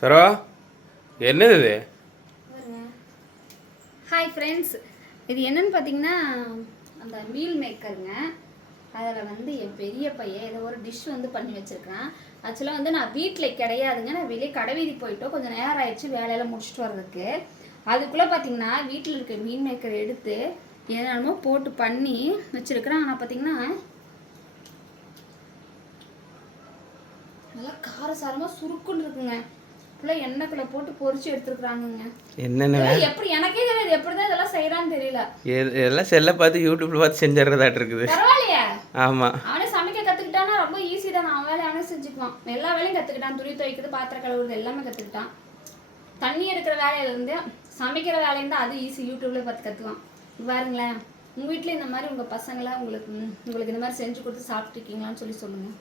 சரோ என்னது இது? Hi friends, இது என்னன்னு பார்த்தீங்கன்னா அந்த மீல் மேக்கருங்க. அதில் வந்து என் பெரிய பையன் ஏதோ ஒரு டிஷ் வந்து பண்ணி வச்சுருக்கான். ஆக்சுவலாக வந்து நான் வீட்டில் கிடையாதுங்க, நான் வெளியே கடைவீதி போயிட்டோம், கொஞ்சம் நேரம் ஆயிடுச்சு வேலையெல்லாம் முடிச்சுட்டு வர்றதுக்கு. அதுக்குள்ளே பார்த்தீங்கன்னா வீட்டில் இருக்க மீன் மேக்கர் எடுத்து என்னென்னமோ போட்டு பண்ணி வச்சுருக்கிறேன். ஆனால் பார்த்தீங்கன்னா நல்லா காரசாரமாக சுருக்குன்னு இருக்குங்க. ஃபுல்லாக எண்ணெய்க்குள்ள போட்டு பொரிச்சு எடுத்துருக்குறாங்கங்க. என்னென்ன எப்படி எனக்கே தெரியாது, எப்படிதான் இதெல்லாம் செய்யறான்னு தெரியல. எல்லாம் செல்ல பார்த்து யூடியூப்ல பார்த்து செஞ்சிடறதாட்டு இருக்குது. பரவாயில்லையே, ஆமா, அவனே சமைக்க கத்துக்கிட்டானா ரொம்ப ஈஸி தான். அவன் வேலையை அவனே செஞ்சுக்குவான். எல்லா வேலையும் கத்துக்கிட்டான். துணி துவைக்கிறது, பாத்திரம் கழுவுறது எல்லாமே கத்துக்கிட்டான். தண்ணி எடுக்கிற வேலையில இருந்து சமைக்கிற வேலையிருந்து அது ஈஸி, யூடியூப்ல பார்த்து கத்துக்குவான். பாருங்களேன், உங்க வீட்டுல இந்த மாதிரி உங்க பசங்களை உங்களுக்கு இந்த மாதிரி செஞ்சு கொடுத்து சாப்பிட்டுருக்கீங்களான்னு சொல்லி சொல்லுங்க.